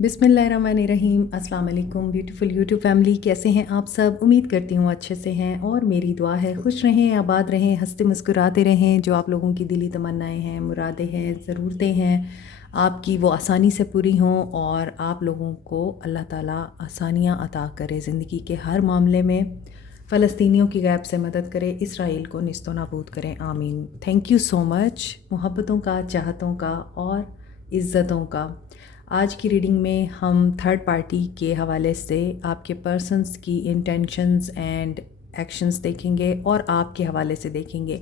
बिस्मिल्लाहिर्रहमानिर्रहीम। अस्सलाम वालेकुम ब्यूटीफुल यूट्यूब फैमिली, कैसे हैं आप सब? उम्मीद करती हूँ अच्छे से हैं और मेरी दुआ है खुश रहें, आबाद रहें, हंसते मुस्कुराते रहें। जो आप लोगों की दिली तमन्नाएं हैं, मुरादें हैं, ज़रूरतें हैं, आपकी वो आसानी से पूरी हों और आप लोगों को अल्लाह ताला आसानियाँ अता करे ज़िंदगी के हर मामले में। फ़लस्तीनियों की गैब से मदद करे, इसराइल को निस्तो नाबूद करें, आमीन। थैंक यू सो मच मोहब्बतों का, चाहतों का और इज़्ज़तों का। आज की रीडिंग में हम थर्ड पार्टी के हवाले से आपके पर्सन्स की इंटेंशंस एंड एक्शंस देखेंगे और आपके हवाले से देखेंगे।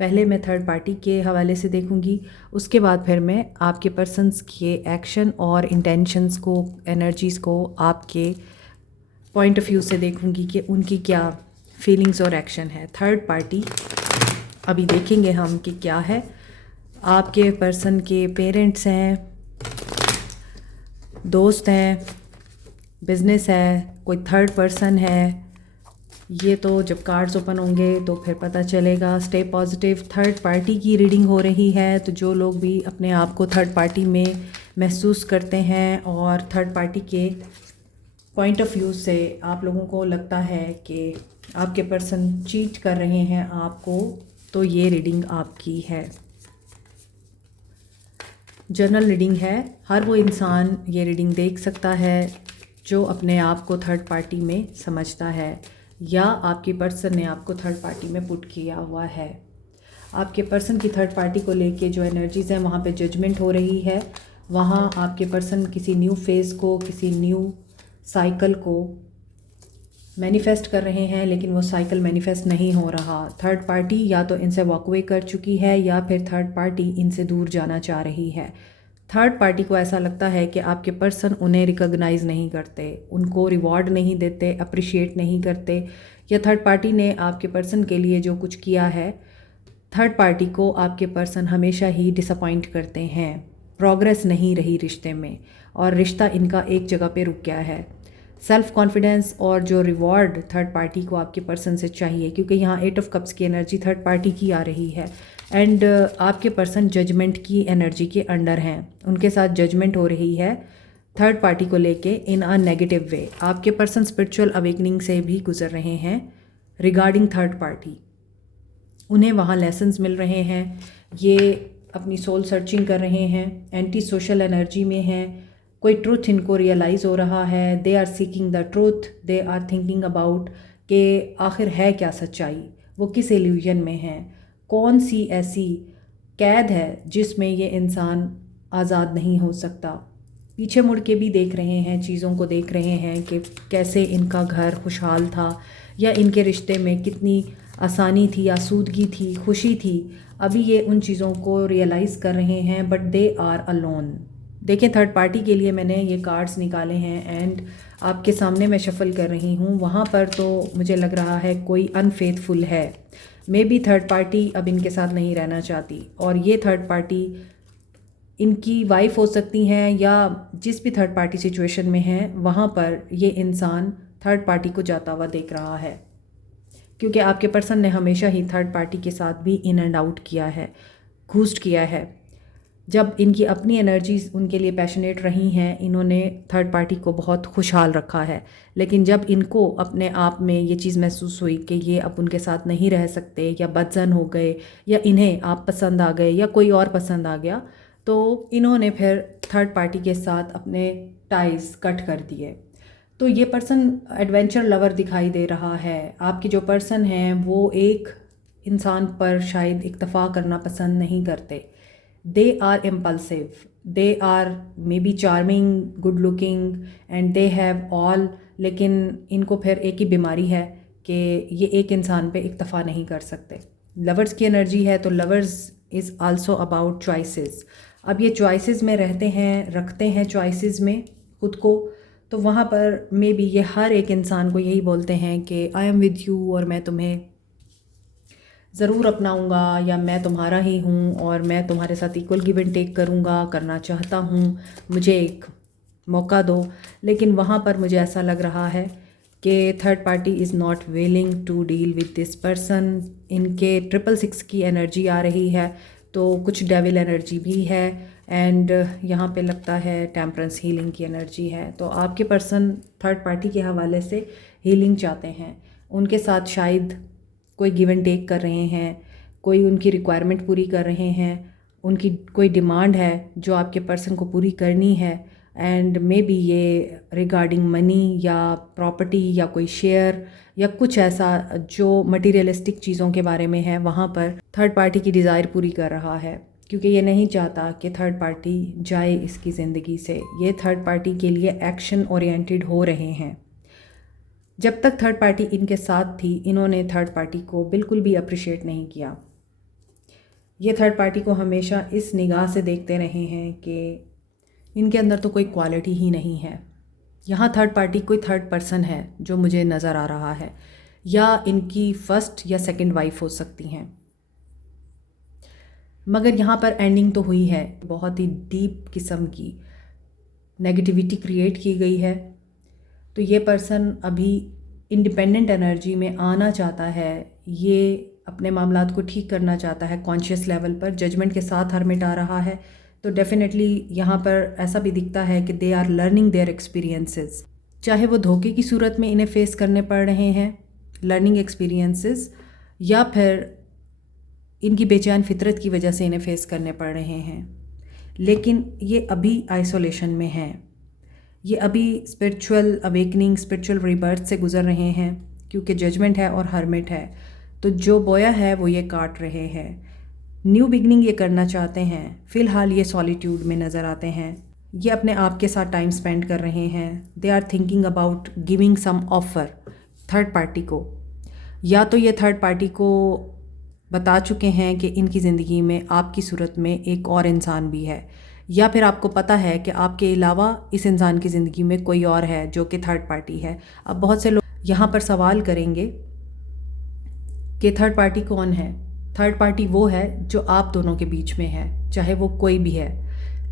पहले मैं थर्ड पार्टी के हवाले से देखूंगी, उसके बाद फिर मैं आपके पर्सन्स के एक्शन और इंटेंशंस को, एनर्जीज़ को आपके पॉइंट ऑफ व्यू से देखूंगी कि उनकी क्या फीलिंग्स और एक्शन है। थर्ड पार्टी अभी देखेंगे हम कि क्या है। आपके पर्सन के पेरेंट्स हैं, दोस्त हैं, बिज़नेस है, कोई थर्ड पर्सन है। ये तो जब कार्ड्स ओपन होंगे तो फिर पता चलेगा। Stay positive. थर्ड पार्टी की रीडिंग हो रही है, तो जो लोग भी अपने आप को थर्ड पार्टी में महसूस करते हैं और थर्ड पार्टी के पॉइंट ऑफ व्यू से आप लोगों को लगता है कि आपके पर्सन चीट कर रहे हैं आपको, तो ये रीडिंग आपकी है। जनरल रीडिंग है, हर वो इंसान ये रीडिंग देख सकता है जो अपने आप को थर्ड पार्टी में समझता है या आपके पर्सन ने आपको थर्ड पार्टी में पुट किया हुआ है। आपके पर्सन की थर्ड पार्टी को लेके जो एनर्जीज़ हैं वहाँ पे जजमेंट हो रही है। वहाँ आपके पर्सन किसी न्यू फेज़ को, किसी न्यू साइकिल को मैनिफेस्ट कर रहे हैं, लेकिन वो साइकिल मैनिफेस्ट नहीं हो रहा। थर्ड पार्टी या तो इनसे वॉकअवे कर चुकी है या फिर थर्ड पार्टी इनसे दूर जाना चाह रही है। थर्ड पार्टी को ऐसा लगता है कि आपके पर्सन उन्हें रिकॉग्नाइज़ नहीं करते, उनको रिवॉर्ड नहीं देते, अप्रिशिएट नहीं करते, या थर्ड पार्टी ने आपके पर्सन के लिए जो कुछ किया है, थर्ड पार्टी को आपके पर्सन हमेशा ही डिसअपॉइंट करते हैं। प्रोग्रेस नहीं रही रिश्ते में और रिश्ता इनका एक जगह पे रुक गया है। सेल्फ़ कॉन्फिडेंस और जो रिवॉर्ड थर्ड पार्टी को आपके पर्सन से चाहिए, क्योंकि यहाँ 8 ऑफ कप्स की एनर्जी थर्ड पार्टी की आ रही है एंड आपके पर्सन जजमेंट की एनर्जी के अंडर हैं। उनके साथ जजमेंट हो रही है थर्ड पार्टी को लेके इन अ नेगेटिव वे। आपके पर्सन स्पिरिचुअल अवेकनिंग से भी गुजर रहे हैं रिगार्डिंग थर्ड पार्टी। उन्हें वहाँ लेसन्स मिल रहे हैं, ये अपनी सोल सर्चिंग कर रहे हैं, एंटी सोशल एनर्जी में हैं। कोई ट्रूथ इनको रियलाइज़ हो रहा है, they are seeking the truth, they are thinking about कि आखिर है क्या सच्चाई, वो किस इल्यूजन में है, कौन सी ऐसी कैद है जिसमें ये इंसान आज़ाद नहीं हो सकता। पीछे मुड़ के भी देख रहे हैं, चीज़ों को देख रहे हैं कि कैसे इनका घर खुशहाल था या इनके रिश्ते में कितनी आसानी थी, आसूदगी थी, खुशी थी। अभी ये उन चीज़ों को रियलाइज़ कर रहे हैं, बट दे आर अलोन। देखें, थर्ड पार्टी के लिए मैंने ये कार्ड्स निकाले हैं एंड आपके सामने मैं शफल कर रही हूँ। वहाँ पर तो मुझे लग रहा है कोई अनफेथफुल है। मे बी थर्ड पार्टी अब इनके साथ नहीं रहना चाहती और ये थर्ड पार्टी इनकी वाइफ हो सकती हैं या जिस भी थर्ड पार्टी सिचुएशन में है वहाँ पर ये इंसान थर्ड पार्टी को जाता हुआ देख रहा है, क्योंकि आपके पर्सन ने हमेशा ही थर्ड पार्टी के साथ भी इन एंड आउट किया है, घूस्ट किया है। जब इनकी अपनी एनर्जीज उनके लिए पैशनेट रही हैं, इन्होंने थर्ड पार्टी को बहुत खुशहाल रखा है, लेकिन जब इनको अपने आप में ये चीज़ महसूस हुई कि ये अब उनके साथ नहीं रह सकते या बदजन हो गए या इन्हें आप पसंद आ गए या कोई और पसंद आ गया, तो इन्होंने फिर थर्ड पार्टी के साथ अपने टाइज कट कर दिए। तो ये पर्सन एडवेंचर लवर दिखाई दे रहा है। आपके जो पर्सन हैं वो एक इंसान पर शायद इक्तफ़ा करना पसंद नहीं करते। They are impulsive, they are maybe charming, good looking and they have all, लेकिन इनको फिर एक ही बीमारी है कि ये एक इंसान पे इक्तफ़ा नहीं कर सकते। लवर्स की एनर्जी है, तो lovers is also about choices. अब ये चॉइसेस में रहते हैं, रखते हैं चॉइसेस में खुद को, तो वहाँ पर मे बी ये हर एक इंसान को यही बोलते हैं कि आई एम विद यू और मैं तुम्हें ज़रूर अपनाऊंगा या मैं तुम्हारा ही हूँ और मैं तुम्हारे साथ इक्वल गिव एंड टेक करूँगा, करना चाहता हूँ, मुझे एक मौका दो। लेकिन वहाँ पर मुझे ऐसा लग रहा है कि third party is not willing to deal with this person. इनके 666 की एनर्जी आ रही है, तो कुछ डेविल एनर्जी भी है एंड यहाँ पे लगता है टेम्परेंस हीलिंग की एनर्जी है। तो आपके पर्सन थर्ड पार्टी के हवाले से हीलिंग चाहते हैं, उनके साथ शायद कोई गिव एंड टेक कर रहे हैं, कोई उनकी रिक्वायरमेंट पूरी कर रहे हैं, उनकी कोई डिमांड है जो आपके पर्सन को पूरी करनी है। एंड मे बी ये रिगार्डिंग मनी या प्रॉपर्टी या कोई शेयर या कुछ ऐसा जो मटीरियलिस्टिक चीज़ों के बारे में है, वहाँ पर थर्ड पार्टी की डिज़ायर पूरी कर रहा है, क्योंकि ये नहीं चाहता कि थर्ड पार्टी जाए इसकी ज़िंदगी से। ये थर्ड पार्टी के लिए एक्शन ओरिएंटेड हो रहे हैं। जब तक थर्ड पार्टी इनके साथ थी, इन्होंने थर्ड पार्टी को बिल्कुल भी अप्रिशिएट नहीं किया। ये थर्ड पार्टी को हमेशा इस निगाह से देखते रहे हैं कि इनके अंदर तो कोई क्वालिटी ही नहीं है। यहाँ थर्ड पार्टी कोई थर्ड पर्सन है जो मुझे नज़र आ रहा है, या इनकी फर्स्ट या सेकंड वाइफ हो सकती हैं। मगर यहाँ पर एंडिंग तो हुई है, बहुत ही डीप किस्म की नेगेटिविटी क्रिएट की गई है। तो ये पर्सन अभी इंडिपेंडेंट एनर्जी में आना चाहता है, ये अपने मामलात को ठीक करना चाहता है कॉन्शियस लेवल पर। जजमेंट के साथ हर्मिट आ रहा है, तो डेफिनेटली यहाँ पर ऐसा भी दिखता है कि they are learning their experiences, चाहे वो धोखे की सूरत में इन्हें फेस करने पड़ रहे हैं लर्निंग एक्सपीरियंसेस, या फिर इनकी बेचैन फितरत की वजह से इन्हें फेस करने पड़ रहे हैं। लेकिन ये अभी आइसोलेशन में हैं, ये अभी स्पिरिचुअल अवेकनिंग, स्पिरिचुअल रीबर्थ से गुजर रहे हैं, क्योंकि जजमेंट है और हर्मिट है। तो जो बोया है वो ये काट रहे हैं। न्यू बिगनिंग ये करना चाहते हैं। फ़िलहाल ये सॉलिट्यूड में नज़र आते हैं, ये अपने आप के साथ टाइम स्पेंड कर रहे हैं। They are thinking about giving some offer third party को, या तो ये थर्ड पार्टी को बता चुके हैं कि इनकी ज़िंदगी में आपकी सूरत में एक और इंसान भी है, या फिर आपको पता है कि आपके अलावा इस इंसान की ज़िंदगी में कोई और है जो कि थर्ड पार्टी है। अब बहुत से लोग यहाँ पर सवाल करेंगे कि थर्ड पार्टी कौन है। थर्ड पार्टी वो है जो आप दोनों के बीच में है, चाहे वो कोई भी है,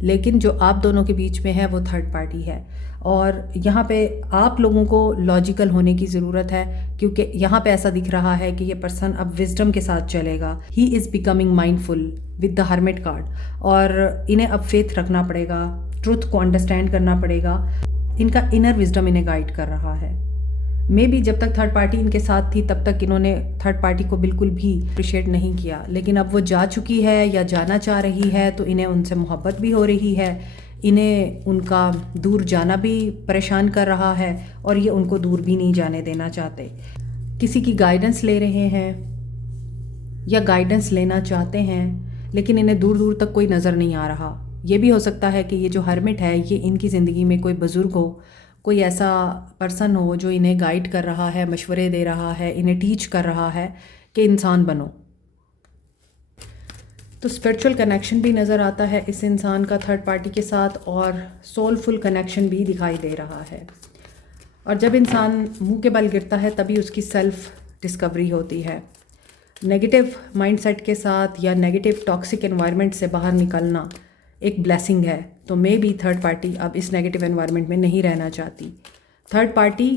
लेकिन जो आप दोनों के बीच में है वो थर्ड पार्टी है। और यहाँ पे आप लोगों को लॉजिकल होने की ज़रूरत है, क्योंकि यहाँ पे ऐसा दिख रहा है कि ये पर्सन अब विजडम के साथ चलेगा। He is becoming mindful with the hermit card, और इन्हें अब फेथ रखना पड़ेगा, ट्रुथ को अंडरस्टैंड करना पड़ेगा। इनका इनर विजडम इन्हें गाइड कर रहा है। मे बी जब तक थर्ड पार्टी इनके साथ थी तब तक इन्होंने थर्ड पार्टी को बिल्कुल भी अप्रिशिएट नहीं किया, लेकिन अब वो जा चुकी है या जाना चाह रही है तो इन्हें उनसे मोहब्बत भी हो रही है। इन्हें उनका दूर जाना भी परेशान कर रहा है, और ये उनको दूर भी नहीं जाने देना चाहते। किसी की गाइडेंस ले रहे हैं या गाइडेंस लेना चाहते हैं, लेकिन इन्हें दूर दूर तक कोई नज़र नहीं आ रहा। ये भी हो सकता है कि ये जो हर्मिट है ये इनकी ज़िंदगी में कोई बुज़ुर्ग हो, कोई ऐसा पर्सन हो जो इन्हें गाइड कर रहा है, मशवरे दे रहा है, इन्हें टीच कर रहा है कि इंसान बनो। तो स्पिरिचुअल कनेक्शन भी नज़र आता है इस इंसान का थर्ड पार्टी के साथ, और सोलफुल कनेक्शन भी दिखाई दे रहा है। और जब इंसान मुंह के बल गिरता है तभी उसकी सेल्फ डिस्कवरी होती है। नेगेटिव माइंडसेट के साथ या नेगेटिव टॉक्सिक एनवायरनमेंट से बाहर निकलना एक ब्लेसिंग है। तो मे बी थर्ड पार्टी अब इस नेगेटिव एनवायरनमेंट में नहीं रहना चाहती। थर्ड पार्टी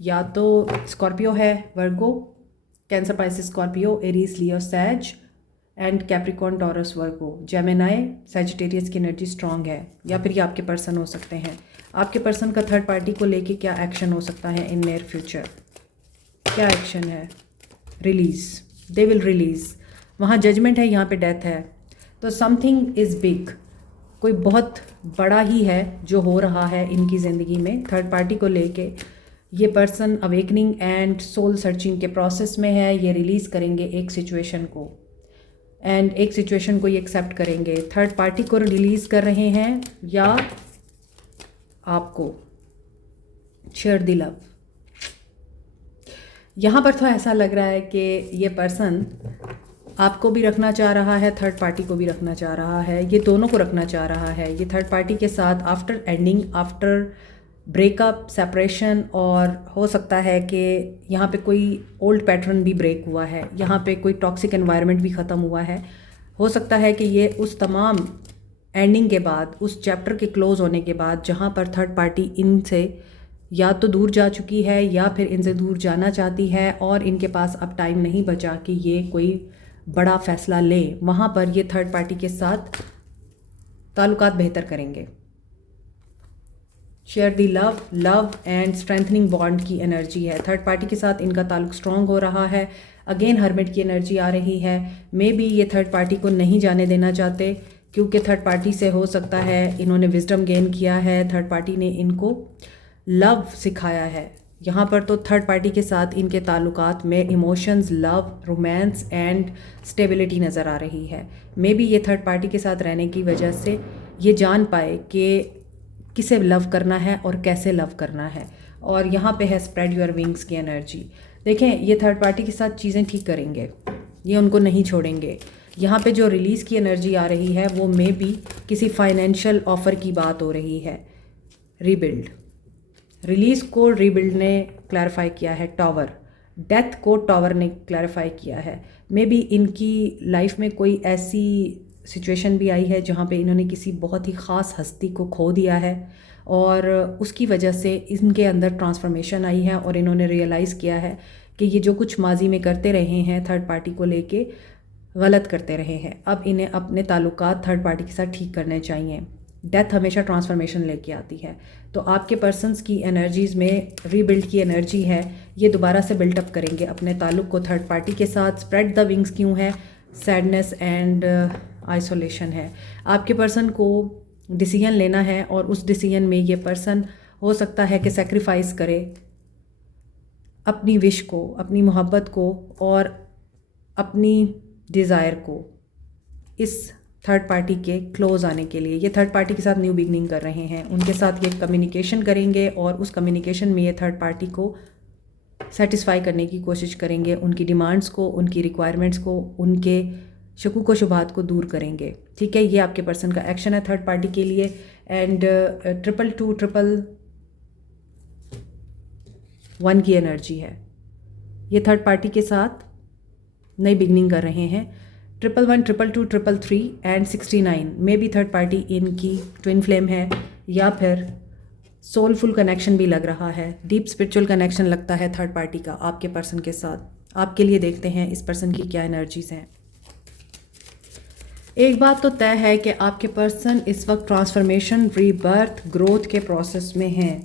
या तो स्कॉर्पियो है, Virgo, Cancer, Pisces, Scorpio, Aries, Leo, Sag and Capricorn, Taurus, Virgo, Gemini, Sagittarius की एनर्जी स्ट्रांग है, या फिर ये आपके पर्सन हो सकते हैं। आपके पर्सन का थर्ड पार्टी को लेके क्या एक्शन हो सकता है इन नियर फ्यूचर? क्या एक्शन है? Release, they will release. वहाँ जजमेंट है, यहाँ पे डेथ है। तो समथिंग इज़ बिग, कोई बहुत बड़ा ही है जो हो रहा है इनकी ज़िंदगी में। थर्ड पार्टी को लेके ये person awakening and soul searching के प्रोसेस में है। ये रिलीज़ करेंगे एक सिचुएशन को, एंड एक सिचुएशन को ये एक्सेप्ट करेंगे। थर्ड पार्टी को रिलीज़ कर रहे हैं या आपको? Share the love. यहाँ पर तो ऐसा लग रहा है कि ये पर्सन आपको भी रखना चाह रहा है, थर्ड पार्टी को भी रखना चाह रहा है, ये दोनों को रखना चाह रहा है। ये थर्ड पार्टी के साथ after ending, after breakup, separation, और हो सकता है कि यहाँ पे कोई ओल्ड पैटर्न भी ब्रेक हुआ है, यहाँ पे कोई टॉक्सिक एनवायरनमेंट भी ख़त्म हुआ है। हो सकता है कि ये उस तमाम एंडिंग के बाद, उस चैप्टर के क्लोज़ होने के बाद, जहाँ पर थर्ड पार्टी इनसे या तो दूर जा चुकी है या फिर इनसे दूर जाना चाहती है, और इनके पास अब टाइम नहीं बचा कि ये कोई बड़ा फ़ैसला ले, वहाँ पर ये थर्ड पार्टी के साथ ताल्लुकात बेहतर करेंगे। Share the love and strengthening bond की एनर्जी है। थर्ड पार्टी के साथ इनका ताल्लुक स्ट्रॉन्ग हो रहा है। अगेन हर्मिट की एनर्जी आ रही है। मे बी ये थर्ड पार्टी को नहीं जाने देना चाहते, क्योंकि थर्ड पार्टी से हो सकता है इन्होंने विजडम गेन किया है, थर्ड पार्टी ने इनको लव सिखाया है। यहाँ पर तो थर्ड पार्टी के साथ इनके ताल्लुकात में emotions, love, romance and stability नज़र आ रही है। मे बी ये थर्ड पार्टी के साथ रहने की वजह से ये जान पाए कि किसे लव करना है और कैसे लव करना है। और यहाँ पे है स्प्रेड योर विंग्स की एनर्जी। देखें, ये थर्ड पार्टी के साथ चीज़ें ठीक करेंगे, ये उनको नहीं छोड़ेंगे। यहाँ पे जो रिलीज़ की एनर्जी आ रही है वो मे बी किसी फाइनेंशियल ऑफ़र की बात हो रही है। रीबिल्ड, रिलीज़ को रीबिल्ड ने क्लैरिफाई किया है। टॉवर, डेथ को टॉवर ने क्लैरिफाई किया है। मे बी इनकी लाइफ में कोई ऐसी सिचुएशन भी आई है जहाँ पे इन्होंने किसी बहुत ही ख़ास हस्ती को खो दिया है और उसकी वजह से इनके अंदर ट्रांसफॉर्मेशन आई है और इन्होंने रियलाइज़ किया है कि ये जो कुछ माजी में करते रहे हैं थर्ड पार्टी को लेके गलत करते रहे हैं, अब इन्हें अपने ताल्लुकात थर्ड पार्टी के साथ ठीक करने चाहिए। डेथ हमेशा ट्रांसफॉर्मेशन लेके आती है, तो आपके पर्सन्स की एनर्जीज़ में रीबिल्ड की एनर्जी है। ये दोबारा से बिल्टअप करेंगे अपने ताल्लुक को थर्ड पार्टी के साथ। स्प्रेड द विंग्स क्यों है? सैडनेस एंड आइसोलेशन है। आपके पर्सन को डिसीजन लेना है और उस डिसीजन में ये पर्सन हो सकता है कि सेक्रीफाइस करे अपनी विश को, अपनी मोहब्बत को और अपनी डिज़ायर को इस थर्ड पार्टी के क्लोज आने के लिए। ये थर्ड पार्टी के साथ न्यू बिगनिंग कर रहे हैं, उनके साथ ये कम्युनिकेशन करेंगे और उस कम्युनिकेशन में ये थर्ड पार्टी को सेटिस्फाई करने की कोशिश करेंगे, उनकी डिमांड्स को, उनकी रिक्वायरमेंट्स को, उनके शकूक व शुबहात को दूर करेंगे। ठीक है, ये आपके पर्सन का एक्शन है थर्ड पार्टी के लिए। एंड 222-1 की एनर्जी है। ये थर्ड पार्टी के साथ नई बिगनिंग कर रहे हैं। 111, 222, 333 एंड 69 में भी थर्ड पार्टी इनकी ट्विन फ्लेम है या फिर सोलफुल कनेक्शन भी लग रहा है। डीप स्पिरिचुअल कनेक्शन लगता है थर्ड पार्टी का आपके पर्सन के साथ। आपके लिए देखते हैं इस पर्सन की क्या एनर्जीज हैं। एक बात तो तय है कि आपके पर्सन इस वक्त ट्रांसफॉर्मेशन, रीबर्थ, ग्रोथ के प्रोसेस में हैं।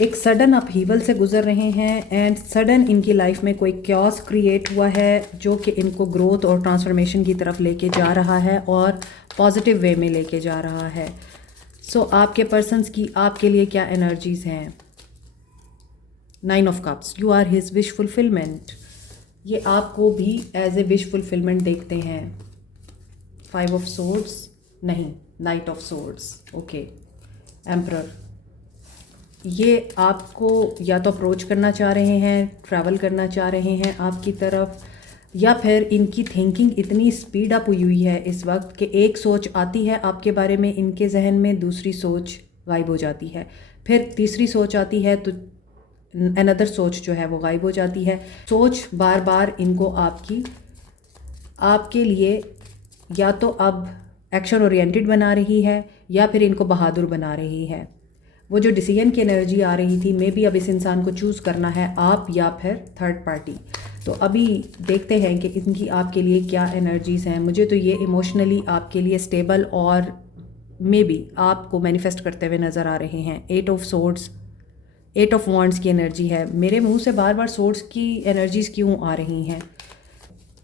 एक सडन अपहीवल से गुजर रहे हैं एंड सडन इनकी लाइफ में कोई क्योस क्रिएट हुआ है जो कि इनको ग्रोथ और ट्रांसफॉर्मेशन की तरफ लेके जा रहा है और पॉजिटिव वे में लेके जा रहा है। सो आपके पर्सन्स की आपके लिए क्या एनर्जीज हैं? 9 of cups, you are his wish fulfilment. ये आपको भी एज ए विश फुलफिलमेंट देखते हैं। 5 ऑफ सोर्ड्स नहीं, night of swords. Okay, emperor, ये आपको या तो अप्रोच करना चाह रहे हैं, ट्रैवल करना चाह रहे हैं आपकी तरफ, या फिर इनकी थिंकिंग इतनी स्पीड अप हुई है इस वक्त कि एक सोच आती है आपके बारे में इनके जहन में, दूसरी सोच गायब हो जाती है, फिर तीसरी सोच आती है तो अनदर सोच जो है वो गायब हो जाती है। सोच बार बार इनको आपके लिए या तो अब एक्शन ओरिएंटेड बना रही है या फिर इनको बहादुर बना रही है। वो जो डिसीजन की एनर्जी आ रही थी, मे बी अब इस इंसान को चूज़ करना है आप या फिर थर्ड पार्टी। तो अभी देखते हैं कि इनकी आपके लिए क्या एनर्जीज़ हैं। मुझे तो ये इमोशनली आपके लिए स्टेबल और मे बी आपको मैनिफेस्ट करते हुए नज़र आ रहे हैं। 8 ऑफ सोर्ड्स, 8 ऑफ वॉन्ड्स की एनर्जी है। मेरे मुंह से बार बार सोर्ड्स की एनर्जीज़ क्यों आ रही हैं?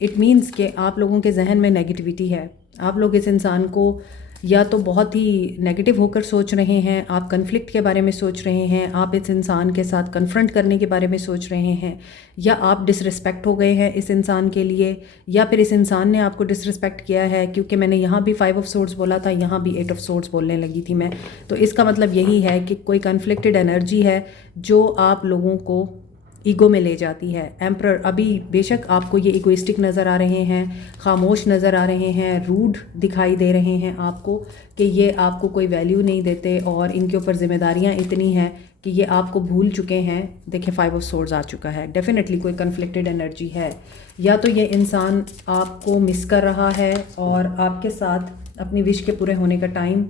इट मीन्स कि आप लोगों के जहन में नेगेटिविटी है। आप लोग इस इंसान को या तो बहुत ही नेगेटिव होकर सोच रहे हैं, आप कन्फ्लिक्ट के बारे में सोच रहे हैं, आप इस इंसान के साथ कन्फ्रंट करने के बारे में सोच रहे हैं, या आप डिसरिस्पेक्ट हो गए हैं इस इंसान के लिए, या फिर इस इंसान ने आपको डिसरिस्पेक्ट किया है। क्योंकि मैंने यहाँ भी 5 ऑफ सोर्ड्स बोला था, यहाँ भी 8 ऑफ सोर्ड्स बोलने लगी थी मैं। तो इसका मतलब यही है कि कोई कन्फ्लिक्टेड एनर्जी है जो आप लोगों को ईगो में ले जाती है। एम्परर, अभी बेशक आपको ये इगोइस्टिक नज़र आ रहे हैं, खामोश नज़र आ रहे हैं, रूड दिखाई दे रहे हैं आपको कि ये आपको कोई वैल्यू नहीं देते और इनके ऊपर जिम्मेदारियां इतनी हैं कि ये आपको भूल चुके हैं। देखिए 5 ऑफ सोर्ड्स आ चुका है। डेफिनेटली कोई कन्फ्लिक्टेड एनर्जी है, या तो ये इंसान आपको मिस कर रहा है और आपके साथ अपनी विश के पूरे होने का टाइम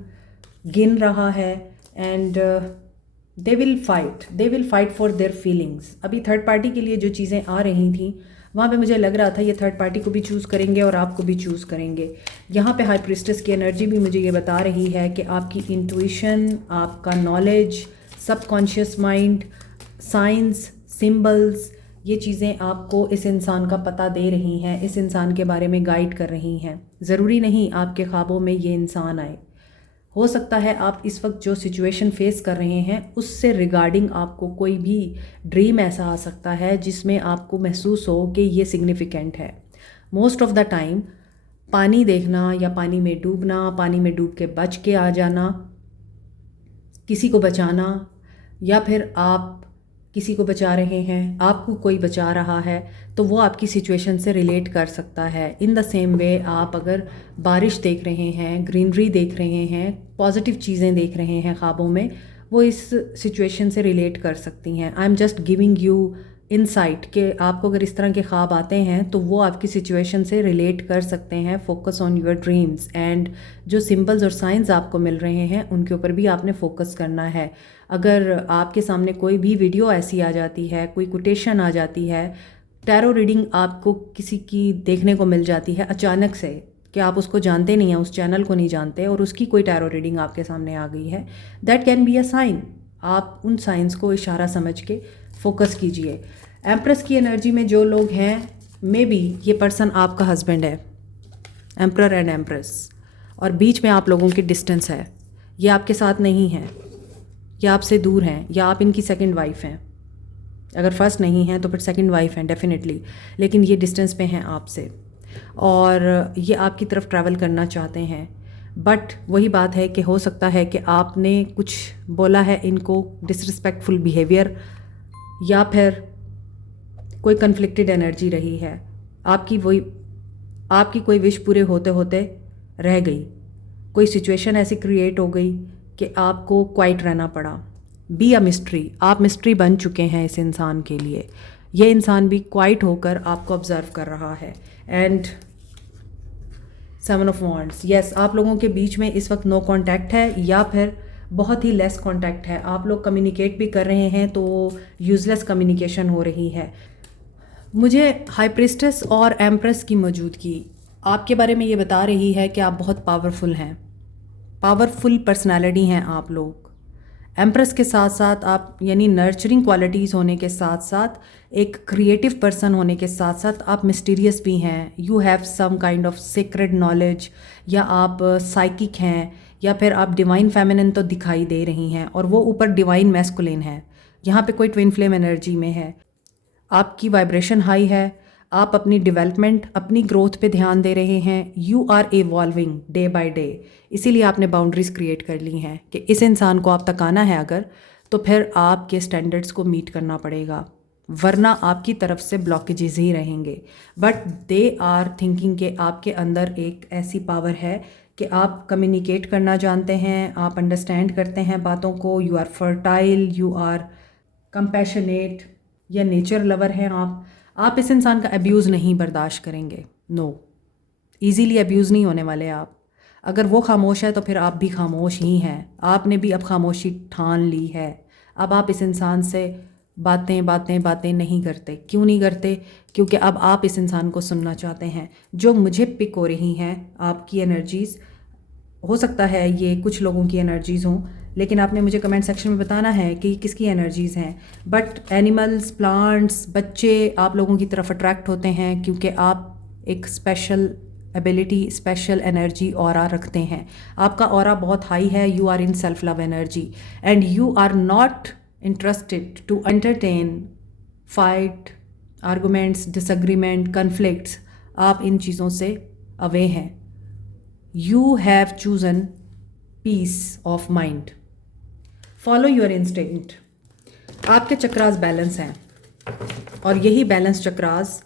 गिन रहा है and they will fight for their feelings. अभी थर्ड पार्टी के लिए जो चीज़ें आ रही थी वहाँ पे मुझे लग रहा था ये थर्ड पार्टी को भी चूज़ करेंगे और आपको भी चूज़ करेंगे। यहाँ पे हाई प्रीस्टेस की एनर्जी भी मुझे ये बता रही है कि आपकी इंट्यूशन, आपका knowledge, subconscious mind, science, symbols, ये चीज़ें आपको इस इंसान का पता दे रही हैं, इस इंसान के बारे में गाइड कर रही हैं। ज़रूरी नहीं आपके ख्वाबों में ये इंसान आए। हो सकता है आप इस वक्त जो सिचुएशन फेस कर रहे हैं उससे रिगार्डिंग आपको कोई भी ड्रीम ऐसा आ सकता है जिसमें आपको महसूस हो कि ये सिग्निफिकेंट है। मोस्ट ऑफ द टाइम पानी देखना या पानी में डूबना, पानी में डूब के बच के आ जाना, किसी को बचाना, या फिर आप किसी को बचा रहे हैं, आपको कोई बचा रहा है, तो वो आपकी सिचुएशन से रिलेट कर सकता है। इन द सेम वे आप अगर बारिश देख रहे हैं, ग्रीनरी देख रहे हैं, पॉजिटिव चीज़ें देख रहे हैं ख्वाबों में, वो इस सिचुएशन से रिलेट कर सकती हैं। I am just giving you insight कि आपको अगर इस तरह के ख्वाब आते हैं तो वो आपकी सिचुएशन से रिलेट कर सकते हैं। Focus on your dreams, and जो सिंबल्स और साइंस आपको मिल रहे हैं उनके ऊपर भी आपने फोकस करना है। अगर आपके सामने कोई भी वीडियो ऐसी आ जाती है, कोई कोटेशन आ जाती है, टैरो रीडिंग आपको किसी की देखने को मिल जाती है अचानक से कि आप उसको जानते नहीं हैं, उस चैनल को नहीं जानते, और उसकी कोई टैरो रीडिंग आपके सामने आ गई है, that can be a sign. आप उन साइंस को इशारा समझ के फोकस कीजिए। एम्प्रेस की एनर्जी में जो लोग हैं, मे बी ये पर्सन आपका हस्बैंड है, एम्प्रर एंड एम्प्रेस, और बीच में आप लोगों की डिस्टेंस है। ये आपके साथ नहीं है, या आपसे दूर हैं, या आप इनकी सेकंड वाइफ हैं। अगर फर्स्ट नहीं है तो फिर सेकंड वाइफ हैं डेफिनेटली, लेकिन ये डिस्टेंस पे हैं आपसे और ये आपकी तरफ ट्रैवल करना चाहते हैं। बट वही बात है कि हो सकता है कि आपने कुछ बोला है इनको, डिसरिस्पेक्टफुल बिहेवियर, या फिर कोई कन्फ्लिक्टेड एनर्जी रही है। आपकी कोई विश पूरे होते होते रह गई, कोई सिचुएशन ऐसी क्रिएट हो गई कि आपको क्वाइट रहना पड़ा। बी अ मिस्ट्री, आप मिस्ट्री बन चुके हैं इस इंसान के लिए। ये इंसान भी क्वाइट होकर आपको ऑब्जर्व कर रहा है। एंड 7 ऑफ वॉन्ड्स, यस, आप लोगों के बीच में इस वक्त नो कांटेक्ट है या फिर बहुत ही लेस कांटेक्ट है। आप लोग कम्युनिकेट भी कर रहे हैं तो यूज़लेस कम्युनिकेशन हो रही है। मुझे हाई प्रीस्टेस और एम्प्रेस की मौजूदगी आपके बारे में ये बता रही है कि आप बहुत पावरफुल हैं, पावरफुल पर्सनालिटी हैं आप लोग। एम्प्रेस के साथ साथ आप यानी नर्चरिंग क्वालिटीज़ होने के साथ साथ एक क्रिएटिव पर्सन होने के साथ साथ आप मिस्टीरियस भी हैं। You have some kind of secret knowledge, या आप साइकिक हैं, या फिर आप डिवाइन फेमिनिन तो दिखाई दे रही हैं और वो ऊपर डिवाइन मैस्कुलिन है। यहाँ पे कोई ट्विन फ्लेम एनर्जी में है। आपकी वाइब्रेशन हाई है, आप अपनी डेवलपमेंट, अपनी ग्रोथ पे ध्यान दे रहे हैं। You are evolving day by day, इसीलिए आपने बाउंड्रीज क्रिएट कर ली हैं कि इस इंसान को आप तक आना है अगर, तो फिर आपके स्टैंडर्ड्स को मीट करना पड़ेगा, वरना आपकी तरफ से ब्लॉकेजेस ही रहेंगे। बट दे आर थिंकिंग कि आपके अंदर एक ऐसी पावर है कि आप कम्युनिकेट करना जानते हैं, आप अंडरस्टैंड करते हैं बातों को, you are fertile, you are compassionate, या नेचर लवर हैं आप इस इंसान का अब्यूज़ नहीं बर्दाश्त करेंगे। नो, इजीली अब्यूज़ नहीं होने वाले आप। अगर वो खामोश है तो फिर आप भी खामोश ही हैं। आपने भी अब खामोशी ठान ली है। अब आप इस इंसान से बातें नहीं करते। क्यों नहीं करते? क्योंकि अब आप इस इंसान को सुनना चाहते हैं। जो मुझे पिक हो रही हैं आपकी एनर्जीज़, हो सकता है ये कुछ लोगों की एनर्जीज़ हों, लेकिन आपने मुझे कमेंट सेक्शन में बताना है कि किसकी एनर्जीज़ हैं। बट एनिमल्स, प्लांट्स, बच्चे आप लोगों की तरफ अट्रैक्ट होते हैं क्योंकि आप एक special ability, special energy aura रखते हैं। आपका ऑरा बहुत हाई है। You are in self love energy and you are not interested to entertain fight, arguments, disagreement, conflicts. आप इन चीज़ों से अवे हैं। You have chosen peace of mind. Follow your instinct. आपके चक्रास बैलेंस हैं और यही बैलेंस चक्रास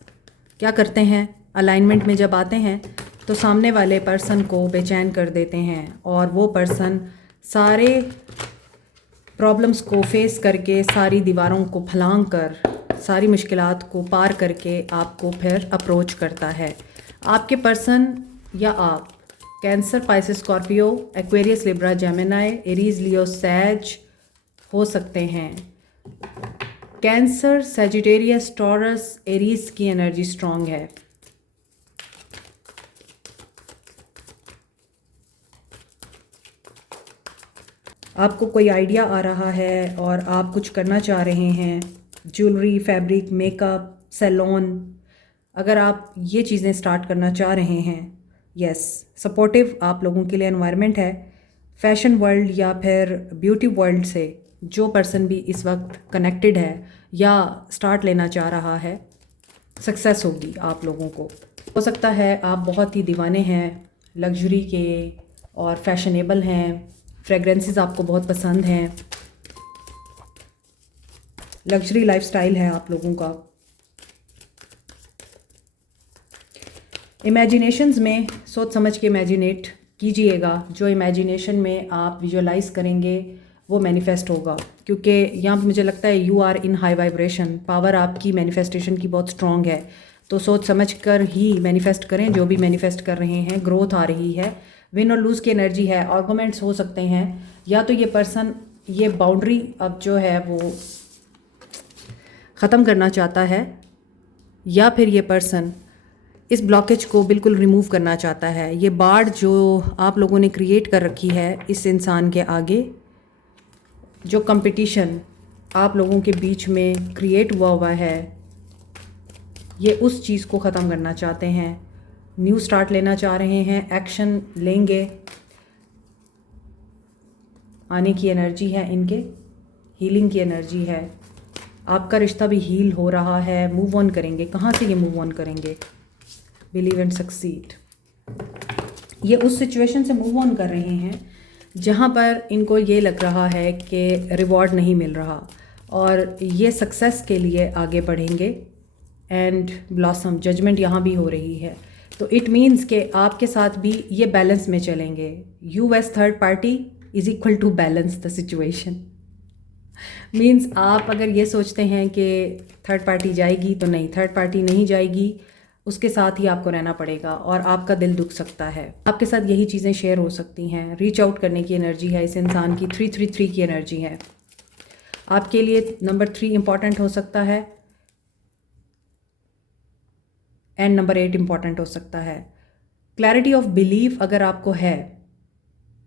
क्या करते हैं, अलाइनमेंट में जब आते हैं तो सामने वाले पर्सन को बेचैन कर देते हैं और वो पर्सन सारे प्रॉब्लम्स को फेस करके, सारी दीवारों को फलांग कर, सारी मुश्किलात को पार करके आपको फिर अप्रोच करता है। आपके पर्सन या आप Cancer, Pisces, Scorpio, Aquarius, Libra, Gemini, Aries, Leo, Sag हो सकते हैं। कैंसर, सजिटेरियस, टॉरस, एरीज की एनर्जी स्ट्रांग है। आपको कोई आइडिया आ रहा है और आप कुछ करना चाह रहे हैं, ज्वेलरी, फैब्रिक, मेकअप, सैलून, अगर आप ये चीज़ें स्टार्ट करना चाह रहे हैं, यस, सपोर्टिव आप लोगों के लिए एनवायरनमेंट है। फैशन वर्ल्ड या फिर ब्यूटी वर्ल्ड से जो पर्सन भी इस वक्त कनेक्टेड है या स्टार्ट लेना चाह रहा है, सक्सेस होगी आप लोगों को। हो सकता है आप बहुत ही दीवाने हैं लग्जरी के और फैशनेबल हैं, फ्रेगरेंसेस आपको बहुत पसंद हैं, लग्जरी लाइफस्टाइल है आप लोगों का। इमेजिनेशंस में सोच समझ के इमेजिनेट कीजिएगा। जो इमेजिनेशन में आप विजुअलाइज करेंगे वो मैनिफेस्ट होगा, क्योंकि यहाँ पर मुझे लगता है you are in high vibration, power आपकी मैनिफेस्टेशन की बहुत स्ट्रॉन्ग है। तो सोच समझ कर ही मैनिफेस्ट करें जो भी मैनिफेस्ट कर रहे हैं। ग्रोथ आ रही है, विन और लूज़ की एनर्जी है, आर्गूमेंट्स हो सकते हैं, या तो ये पर्सन ये बाउंड्री अब जो है वो ख़त्म करना चाहता है, या फिर ये पर्सन इस ब्लॉकेज को बिल्कुल रिमूव करना चाहता है। ये बाढ़ जो आप लोगों ने क्रिएट कर रखी है इस इंसान के आगे, जो कंपटीशन आप लोगों के बीच में क्रिएट हुआ है, ये उस चीज़ को ख़त्म करना चाहते हैं। न्यू स्टार्ट लेना चाह रहे हैं, एक्शन लेंगे, आने की एनर्जी है इनके, हीलिंग की एनर्जी है। आपका रिश्ता भी हील हो रहा है, मूव ऑन करेंगे। कहाँ से ये मूव ऑन करेंगे? Believe and succeed. ये उस सिचुएशन से मूव ऑन कर रहे हैं जहाँ पर इनको ये लग रहा है कि रिवॉर्ड नहीं मिल रहा, और ये सक्सेस के लिए आगे बढ़ेंगे एंड ब्लॉसम। जजमेंट यहाँ भी हो रही है, तो इट मीन्स कि आपके साथ भी ये बैलेंस में चलेंगे। You as third party is equal to balance the situation. Means आप अगर ये सोचते हैं कि थर्ड पार्टी जाएगी, तो नहीं, थर्ड पार्टी नहीं जाएगी, उसके साथ ही आपको रहना पड़ेगा और आपका दिल दुख सकता है। आपके साथ यही चीज़ें शेयर हो सकती हैं। रीच आउट करने की एनर्जी है इस इंसान की, 333 की एनर्जी है। आपके लिए नंबर 3 इम्पॉर्टेंट हो सकता है एंड नंबर 8 इम्पॉर्टेंट हो सकता है। क्लैरिटी ऑफ बिलीफ अगर आपको है,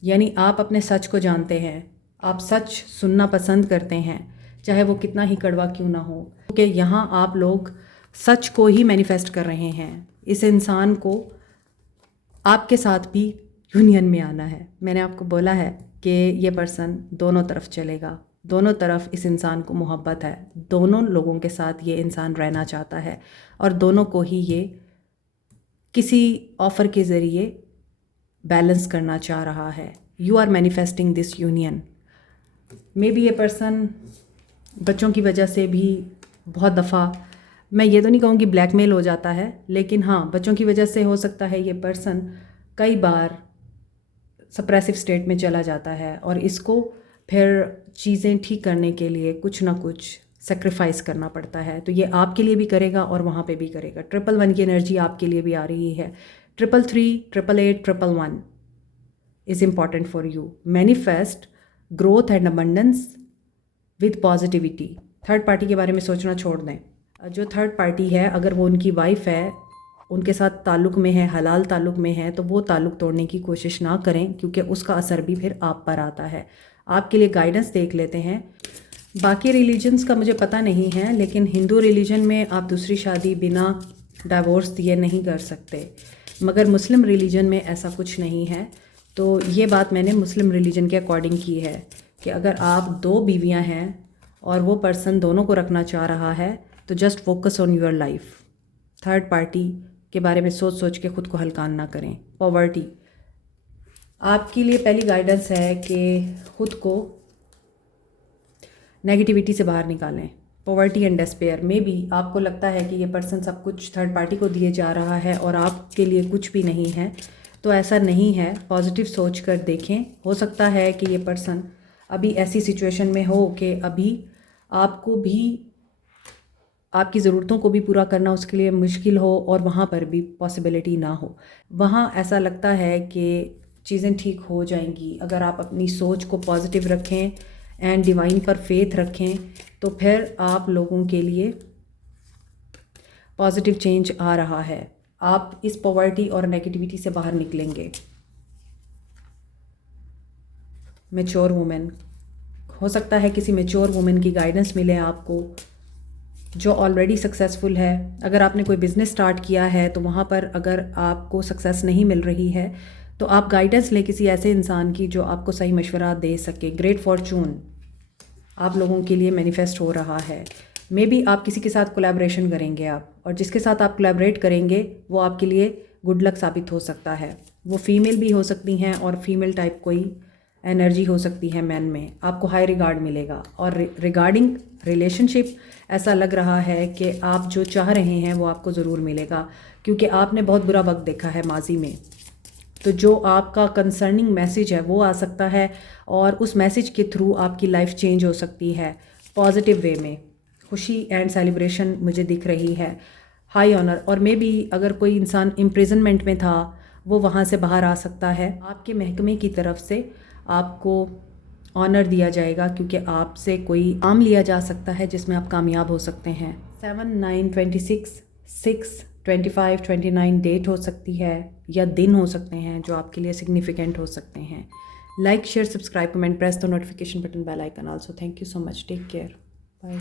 यानी आप अपने सच को जानते हैं, आप सच सुनना पसंद करते हैं, चाहे वो कितना ही कड़वा क्यों ना हो, क्योंकि यहाँ आप लोग सच को ही मैनिफेस्ट कर रहे हैं। इस इंसान को आपके साथ भी यूनियन में आना है। मैंने आपको बोला है कि ये पर्सन दोनों तरफ चलेगा, दोनों तरफ इस इंसान को मोहब्बत है, दोनों लोगों के साथ ये इंसान रहना चाहता है, और दोनों को ही ये किसी ऑफ़र के ज़रिए बैलेंस करना चाह रहा है। You are manifesting this union. Maybe ये पर्सन बच्चों की वजह से भी बहुत दफ़ा, मैं ये तो नहीं कहूँगी ब्लैकमेल हो जाता है, लेकिन हाँ, बच्चों की वजह से हो सकता है ये पर्सन कई बार सप्रेसिव स्टेट में चला जाता है, और इसको फिर चीज़ें ठीक करने के लिए कुछ ना कुछ सेक्रीफाइस करना पड़ता है। तो ये आपके लिए भी करेगा और वहाँ पे भी करेगा। 111 की एनर्जी आपके लिए भी आ रही है। 333, 888, 111 is important for you. Manifest growth and abundance with positivity. Third party के बारे में सोचना छोड़ दें। जो थर्ड पार्टी है, अगर वो उनकी वाइफ है, उनके साथ ताल्लुक़ में है, हलाल ताल्लुक़ में है, तो वो ताल्लुक़ तोड़ने की कोशिश ना करें, क्योंकि उसका असर भी फिर आप पर आता है। आपके लिए गाइडेंस देख लेते हैं। बाकी रिलीजन्स का मुझे पता नहीं है, लेकिन हिंदू रिलीजन में आप दूसरी शादी बिना डाइवोर्स दिए नहीं कर सकते, मगर मुस्लिम रिलीजन में ऐसा कुछ नहीं है। तो ये बात मैंने मुस्लिम रिलीजन के अकॉर्डिंग की है कि अगर आप 2 बीवियां हैं और वो पर्सन दोनों को रखना चाह रहा है, तो just focus on your life. Third party के बारे में सोच सोच के ख़ुद को हल्का ना करें। पॉवर्टी आपके लिए पहली गाइडेंस है कि ख़ुद को नेगेटिविटी से बाहर निकालें। पॉवर्टी एंड डेस्पेयर में भी आपको लगता है कि ये पर्सन सब कुछ थर्ड पार्टी को दिए जा रहा है और आपके लिए कुछ भी नहीं है, तो ऐसा नहीं है। पॉजिटिव सोच कर देखें। हो सकता है कि ये पर्सन अभी ऐसी सिचुएशन में हो कि अभी आपको भी आपकी ज़रूरतों को भी पूरा करना उसके लिए मुश्किल हो, और वहाँ पर भी पॉसिबिलिटी ना हो। वहाँ ऐसा लगता है कि चीज़ें ठीक हो जाएंगी अगर आप अपनी सोच को पॉजिटिव रखें एंड डिवाइन पर फेथ रखें तो फिर आप लोगों के लिए पॉजिटिव चेंज आ रहा है। आप इस पॉवर्टी और नेगेटिविटी से बाहर निकलेंगे। मैच्योर वुमेन, हो सकता है किसी मैच्योर वुमेन की गाइडेंस मिले आपको जो ऑलरेडी सक्सेसफुल है। अगर आपने कोई बिज़नेस स्टार्ट किया है तो वहाँ पर अगर आपको सक्सेस नहीं मिल रही है तो आप गाइडेंस लें किसी ऐसे इंसान की जो आपको सही मशवरा दे सके। ग्रेट फॉर्चून आप लोगों के लिए मैनिफेस्ट हो रहा है। मे बी आप किसी के साथ कोलैबोरेशन करेंगे आप, और जिसके साथ आप कोलैबोरेट करेंगे वो आपके लिए गुड लक साबित हो सकता है। वो फीमेल भी हो सकती हैं और फीमेल टाइप कोई एनर्जी हो सकती है मैन में। आपको हाई रिगार्ड मिलेगा। और रिगार्डिंग रिलेशनशिप ऐसा लग रहा है कि आप जो चाह रहे हैं वो आपको ज़रूर मिलेगा, क्योंकि आपने बहुत बुरा वक्त देखा है माजी में। तो जो आपका कंसर्निंग मैसेज है वो आ सकता है और उस मैसेज के थ्रू आपकी लाइफ चेंज हो सकती है पॉजिटिव वे में। खुशी एंड सेलिब्रेशन मुझे दिख रही है, हाई ऑनर। और मे बी अगर कोई इंसान इम्प्रिजनमेंट में था वो वहाँ से बाहर आ सकता है। आपके महकमे की तरफ से आपको ऑनर दिया जाएगा क्योंकि आपसे कोई काम लिया जा सकता है जिसमें आप कामयाब हो सकते हैं। 7, 9, 26, 6, 25, 29 डेट हो सकती है या दिन हो सकते हैं जो आपके लिए सिग्निफिकेंट हो सकते हैं। Like, share, subscribe, comment, press the notification button, bell icon also. Thank you so much, take care, bye.